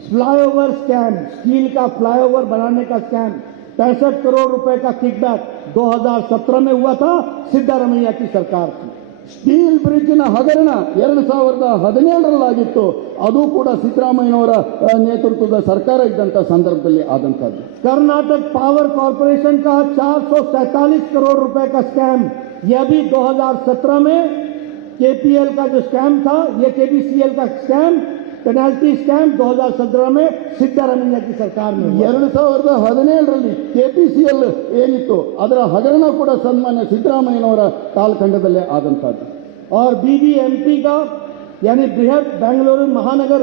फ्लाईओवर स्कैम, स्टील का फ्लाईओवर बनाने का स्कैम 65 करोड़ रुपए का किकबैक 2017 में हुआ था, सिद्धारमैया की सरकार थी। ಸ್ಟೀಲ್ ಬ್ರಿಡ್ಜ್ನ ಹಗರಣ 2017ರಲ್ಲಾಗಿತ್ತು, ಅದು ಕೂಡ ಸಿದ್ದರಾಮಯ್ಯನವರ ನೇತೃತ್ವದ ಸರ್ಕಾರ ಇದ್ದಂಥ ಸಂದರ್ಭದಲ್ಲಿ ಆದಂಥದ್ದು. कर्नाटक पावर कॉरपोरेशन का 447 करोड़ रुपए का स्कैम, यह भी 2017 में केपीएल का जो स्कैम था, यह केबीसीएल का स्कैम पेनाल्टी स्कैम 2017 में सिद्धारमैया की सरकार में 2017ರಲ್ಲಿ ಕೆಪಿಸಿಎಲ್ ಏನಿತ್ತು ಅದರ ಹಗರಣ ಕೂಡ ಸನ್ಮಾನ್ಯ ಸಿದ್ದರಾಮಯ್ಯನವರ ಕಾಲಖಂಡದಲ್ಲೇ ಆದಂತಹದ್ದು. और बीबीएमपी का यानी बृहद बेंगलुरु महानगर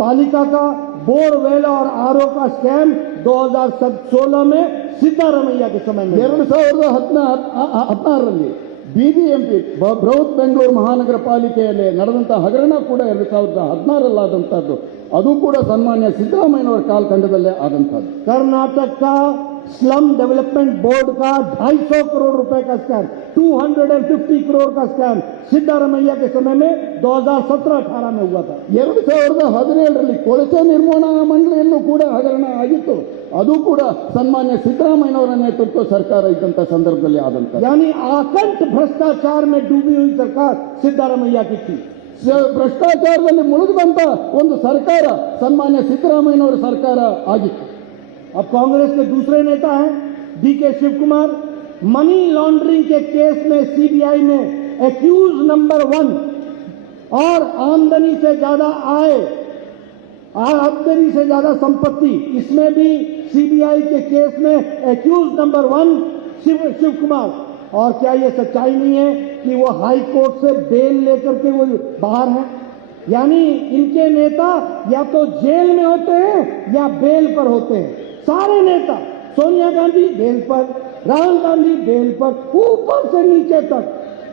पालिका का बोरवेल और आरओ का स्कैम 2016 में सिद्धारमैया के समय में 2016ರಲ್ಲಿ ಬಿಬಿಎಂಪಿ ಬೃಹತ್ ಬೆಂಗಳೂರು ಮಹಾನಗರ ಪಾಲಿಕೆಯಲ್ಲಿ ನಡೆದಂತಹ ಹಗರಣ ಕೂಡ 2016ರಲ್ಲಾದಂತಹದ್ದು, ಅದು ಕೂಡ ಸನ್ಮಾನ್ಯ ಸಿದ್ದರಾಮಯ್ಯನವರ ಕಾಲಖಂಡದಲ್ಲೇ ಆದಂತಹದ್ದು. कर्नाटक का स्लम डेवलपमेंट बोर्ड का 250 करोड़ रुपए का स्कैम, 250 करोड़ का स्कैम सिद्धारमैया के समय में 2017-18 में हुआ था. 2017ರಲ್ಲಿ ಕೊಳಚೆ ನಿರ್ಮೂಲನಾ ಮಂಡಳಿಯಲ್ಲೂ ಕೂಡ ಹಗರಣ ಆಗಿತ್ತು, ಅದು ಕೂಡ ಸನ್ಮಾನ್ಯ ಸಿದ್ದರಾಮಯ್ಯನವರ ನೇತೃತ್ವ ಸರ್ಕಾರ ಇದ್ದಂಥ ಸಂದರ್ಭದಲ್ಲಿ ಆದಂತ. यानी आकंठ भ्रष्टाचार में डूबी हुई सरकार सिद्धारमैया की थी. ಭ್ರಷ್ಟಾಚಾರದಲ್ಲಿ ಮುಳುಗಿದಂತ ಒಂದು ಸರ್ಕಾರ ಸನ್ಮಾನ್ಯ ಸಿದ್ದರಾಮಯ್ಯನವರ ಸರ್ಕಾರ ಆಗಿತ್ತು. अब कांग्रेस के दूसरे नेता हैं DK Shivakumar, money laundering के केस में सीबीआई में एक्यूज नंबर 1 और आमदनी से ज्यादा आय, आमदनी से ज्यादा संपत्ति, इसमें भी सीबीआई के केस में एक्यूज नंबर 1 शिव कुमार. और क्या ये सच्चाई नहीं है कि वो हाई कोर्ट से बेल लेकर के वो बाहर हैं? यानी इनके नेता या तो जेल में होते हैं या बेल पर होते हैं. सारे नेता, सोनिया गांधी बेल पर, राहुल गांधी बेल पर, ऊपर से नीचे तक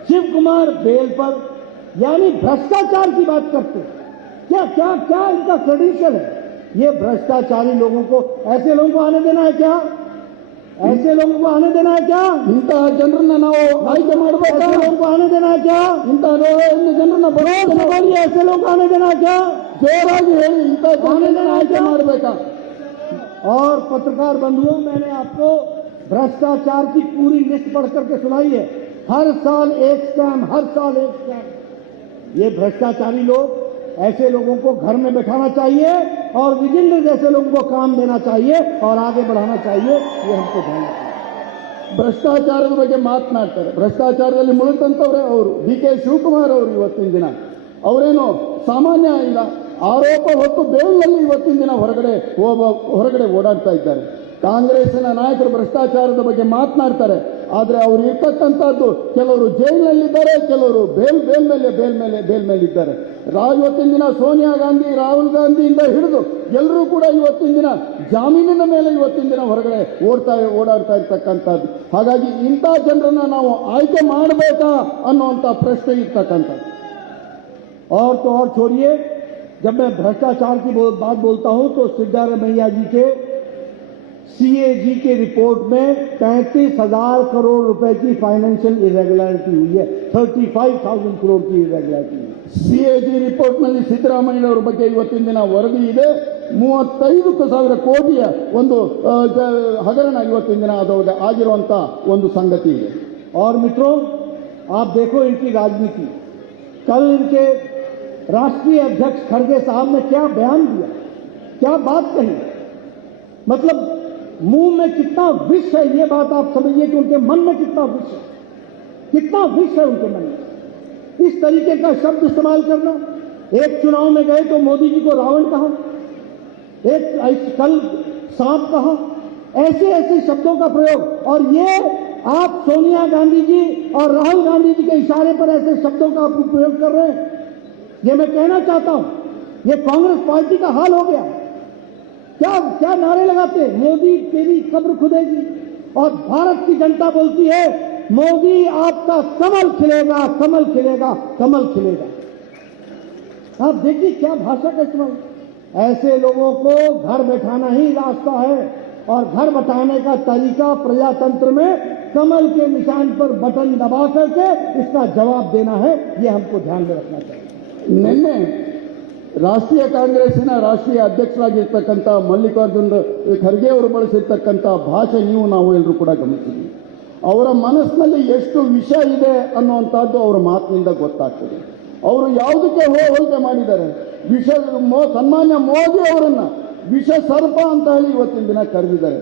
शिव कुमार बेल पर. यानी भ्रष्टाचार की बात करते हैं. क्या क्या क्या इनका क्रेडेंशियल है? ये भ्रष्टाचारी लोगों को, ऐसे लोगों को आने देना है क्या? ऐसे लोगों को आने देना है क्या? ಇಂತಹ ಜನರನ್ನ ನಾವು ಆಯ್ಕೆ ಮಾಡಬೇಕು. ऐसे लोगों को आने देना है क्या? ಇಂತಹ ಜನರನ್ನ बोलिए, ऐसे लोगों को आने देना है क्या? ಜೋರಾಗಿ ಹೇಳಿ, ಇಂತಹ ಜನರನ್ನ ಆಯ್ಕೆ ಮಾಡಬೇಕಾ? और पत्रकार बंधुओं, मैंने आपको भ्रष्टाचार की पूरी लिस्ट पढ़ करके सुनाई है. हर साल एक स्कैम, हर साल एक स्कैम. ये भ्रष्टाचारी लोग, ऐसे लोगों को घर में बैठाना चाहिए और विजेंद्र जैसे लोगों को काम देना चाहिए और आगे बढ़ाना चाहिए. ये हमको ध्यान रखना है. ಭ್ರಷ್ಟಾಚಾರದ ಬಗ್ಗೆ ಮಾತನಾಡ್ತಾರೆ. ಭ್ರಷ್ಟಾಚಾರದಲ್ಲಿ ಮುಳುಗಂತವ್ರೆ ಅವರು. ಡಿ.ಕೆ. ಶಿವಕುಮಾರ್ ಅವರು ಇವತ್ತಿನ ದಿನ ಅವರೇನು ಸಾಮಾನ್ಯ ಇಲ್ಲ, ಆರೋಪ ಹೊತ್ತು ಬೇಲ್ನಲ್ಲಿ ಇವತ್ತಿನ ದಿನ ಹೊರಗಡೆ ಓಡಾಡ್ತಾ ಇದ್ದಾರೆ. ಕಾಂಗ್ರೆಸ್ಸಿನ ನಾಯಕರು ಭ್ರಷ್ಟಾಚಾರದ ಬಗ್ಗೆ ಮಾತನಾಡ್ತಾರೆ, ಆದರೆ ಅವರು ಇರ್ತಕ್ಕಂಥದ್ದು ಕೆಲವರು ಜೈಲಿನಲ್ಲಿದ್ದಾರೆ, ಕೆಲವರು ಬೇಲ್ ಮೇಲಿದ್ದಾರೆ. ಇವತ್ತಿನ ದಿನ ಸೋನಿಯಾ ಗಾಂಧಿ, ರಾಹುಲ್ ಗಾಂಧಿಯಿಂದ ಹಿಡಿದು ಎಲ್ಲರೂ ಕೂಡ ಇವತ್ತಿನ ದಿನ ಜಾಮೀನಿನ ಮೇಲೆ ಇವತ್ತಿನ ದಿನ ಹೊರಗಡೆ ಓಡಾಡ್ತಾ ಇರ್ತಕ್ಕಂಥದ್ದು. ಹಾಗಾಗಿ ಇಂಥ ಜನರನ್ನ ನಾವು ಆಯ್ಕೆ ಮಾಡಬೇಕಾ ಅನ್ನುವಂಥ ಪ್ರಶ್ನೆ ಇರ್ತಕ್ಕಂಥದ್ದು. और तो और छोड़िए, जब मैं भ्रष्टाचार की बात बोलता हूं तो सिद्धारमैया जी के सीएजी के रिपोर्ट में 35,000 करोड़ रुपए की फाइनेंशियल इरेगुलरिटी हुई है. 35,000 करोड़ की इरेगुलरिटी हुई. ಸಿಎಜಿ ರಿಪೋರ್ಟ್ನಲ್ಲಿ ಸಿದ್ದರಾಮಯ್ಯನವರ ಬಗ್ಗೆ ಇವತ್ತಿನ ದಿನ ವರದಿ ಇದೆ. 35,000 ಕೋಟಿಯ ಒಂದು ಹಗರಣ ಇವತ್ತಿನ ದಿನ ಆಗಿರುವಂತ ಒಂದು ಸಂಗತಿ ಇದೆ. और मित्रों, आप देखो इनकी राजनीति। कल इनके राष्ट्रीय अध्यक्ष खड़गे साहब ने क्या बयान दिया, क्या बात कही। मतलब मुंह में कितना विष है, ये बात आप समझिए कि उनके मन में कितना विष है, कितना विष है उनके मन में। इस तरीके का शब्द इस्तेमाल करना। एक चुनाव में गए तो मोदी जी को रावण कहा, एक कल सांप कहा, ऐसे ऐसे शब्दों का प्रयोग। और ये आप सोनिया गांधी जी और राहुल गांधी जी के इशारे पर ऐसे शब्दों का आप उपयोग कर रहे हैं। ये मैं कहना चाहता हूं, ये कांग्रेस पार्टी का हाल हो गया। क्या क्या नारे लगाते, मोदी तेरी कब्र खुदेगी, और भारत की जनता बोलती है मोदी आपका कमल खिलेगा, कमल खिलेगा, कमल खिलेगा। आप देखिए क्या भाषा का इस्तेमाल। ऐसे लोगों को घर बैठाना ही रास्ता है, और घर बैठाने का तरीका प्रजातंत्र में कमल के निशान पर बटन दबा करके इसका जवाब देना है। ये हमको ध्यान में रखना चाहिए। ನಿನ್ನೆ ರಾಷ್ಟ್ರೀಯ ಕಾಂಗ್ರೆಸ್ಸಿನ ರಾಷ್ಟ್ರೀಯ ಅಧ್ಯಕ್ಷರಾಗಿರ್ತಕ್ಕಂಥ ಮಲ್ಲಿಕಾರ್ಜುನ್ ಖರ್ಗೆ ಅವರು ಬಳಸಿರ್ತಕ್ಕಂಥ ಭಾಷೆ ನಾವು ಎಲ್ಲರೂ ಕೂಡ ಗಮನಿಸಿದ್ವಿ. ಅವರ ಮನಸ್ಸಿನಲ್ಲಿ ಎಷ್ಟು ವಿಷ ಇದೆ ಅನ್ನುವಂಥದ್ದು ಅವರ ಮಾತಿನಿಂದ ಗೊತ್ತಾಗ್ತದೆ. ಅವರು ಯಾವುದಕ್ಕೆ ಹೋಲಿಕೆ ಮಾಡಿದ್ದಾರೆ, ಸನ್ಮಾನ್ಯ ಮೋದಿ ಅವರನ್ನ ವಿಷ ಸರ್ಪ ಅಂತ ಹೇಳಿ ಇವತ್ತಿನ ದಿನ ಕರೆದಿದ್ದಾರೆ.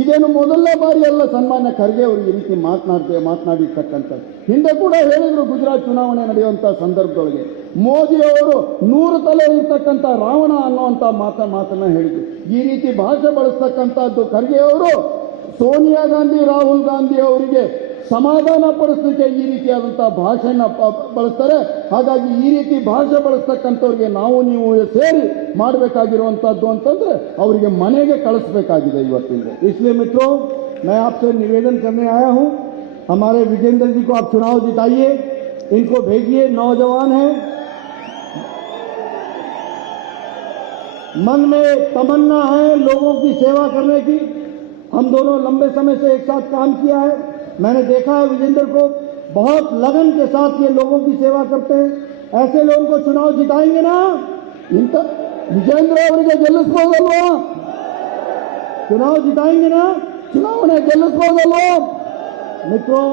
ಇದೇನು ಮೊದಲನೇ ಬಾರಿ ಅಲ್ಲ ಸನ್ಮಾನ್ಯ ಖರ್ಗೆ ಅವರು ಈ ರೀತಿ ಮಾತನಾಡಿರ್ತಕ್ಕಂಥದ್ದು. ಹಿಂದೆ ಕೂಡ ಹೇಳಿದ್ರು, ಗುಜರಾತ್ ಚುನಾವಣೆ ನಡೆಯುವಂಥ ಸಂದರ್ಭದೊಳಗೆ ಮೋದಿ ಅವರು 100 ತಲೆ ಇರ್ತಕ್ಕಂಥ ರಾವಣ ಅನ್ನುವಂಥ ಮಾತನ್ನ ಹೇಳಿದ್ರು. ಈ ರೀತಿ ಭಾಷೆ ಬಳಸ್ತಕ್ಕಂಥದ್ದು ಖರ್ಗೆ ಅವರು ಸೋನಿಯಾ ಗಾಂಧಿ, ರಾಹುಲ್ ಗಾಂಧಿ ಅವರಿಗೆ ಸಮಾಧಾನ ಪಡಿಸಲಿಕ್ಕೆ ಈ ರೀತಿಯಾದಂತಹ ಭಾಷೆಯನ್ನು ಬಳಸ್ತಾರೆ. ಹಾಗಾಗಿ ಈ ರೀತಿ ಭಾಷೆ ಬಳಸ್ತಕ್ಕಂಥವ್ರಿಗೆ ನಾವು ನೀವು ಸೇರಿ ಮಾಡಬೇಕಾಗಿರುವಂತಹದ್ದು ಅಂತಂದ್ರೆ ಅವರಿಗೆ ಮನೆಗೆ ಕಳಿಸಬೇಕಾಗಿದೆ ಇವತ್ತಿಂದ. इसलिए मित्रों, मैं आपसे निवेदन करने आया हूं, हमारे विजेंद्र जी को आप चुनाव जिताइए, इनको भेजिए, नौजवान हैं, मन में तमन्ना है लोगों की सेवा करने की। हम दोनों लंबे समय से एक साथ काम किया है, मैंने देखा है विजेंद्र को, बहुत लगन के साथ ये लोगों की सेवा करते हैं। ऐसे लोगों को चुनाव जिताएंगे ना, ಇಂಥ ವಿಜೇಂದ್ರ ಅವರಿಗೆ ಗೆಲ್ಲಿಸಬಹುದಲ್ವಾ? चुनाव जिताएंगे ना, ಚುನಾವಣೆ ಗೆಲ್ಲಿಸಬಹುದಲ್ವಾ? मित्रों,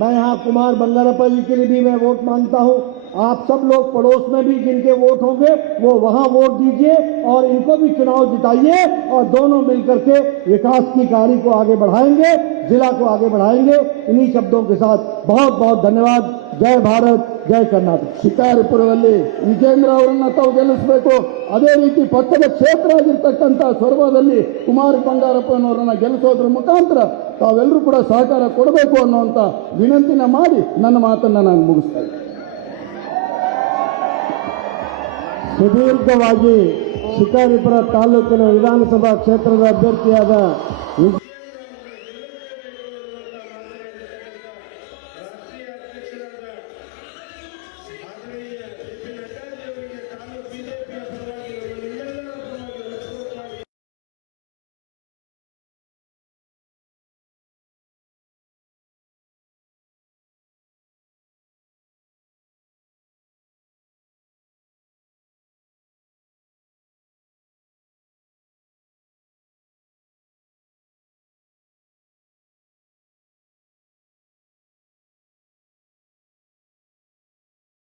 मैं यहाँ कुमार बंगारप्पा जी के लिए भी मैं वोट मांगता हूँ। आप सब लोग पड़ोस में भी जिनके वोट होंगे वो वहां वोट दीजिए और इनको भी चुनाव जिताइए, और दोनों मिलकर के विकास की कार्य को आगे बढ़ाएंगे, जिला को आगे बढ़ाएंगे। इन्हीं शब्दों के साथ बहुत बहुत धन्यवाद। जय भारत, जय कर्नाटक। ಶಿಕಾರಿಪುರದಲ್ಲಿ ವಿಜೇಂದ್ರ ಅವರನ್ನ ತಾವು ಗೆಲ್ಲಿಸಬೇಕು. ಅದೇ ರೀತಿ ಪಕ್ಕದ ಕ್ಷೇತ್ರ ಆಗಿರ್ತಕ್ಕಂಥ ಸೊರಬದಲ್ಲಿ ಕುಮಾರ್ ಬಂಗಾರಪ್ಪನವರನ್ನ ಗೆಲ್ಲಿಸೋದ್ರ ಮುಖಾಂತರ ತಾವೆಲ್ಲರೂ ಕೂಡ ಸಹಕಾರ ಕೊಡಬೇಕು ಅನ್ನುವಂಥ ವಿನಂತಿನ ಮಾಡಿ ನನ್ನ ಮಾತನ್ನ ನಾನು ಮುಗಿಸ್ತಾ ಇದ್ದೀನಿ. ಸುದೀರ್ಘವಾಗಿ ಶಿಕಾರಿಪುರ ತಾಲೂಕಿನ ವಿಧಾನಸಭಾ ಕ್ಷೇತ್ರದ ಅಭ್ಯರ್ಥಿಯಾದ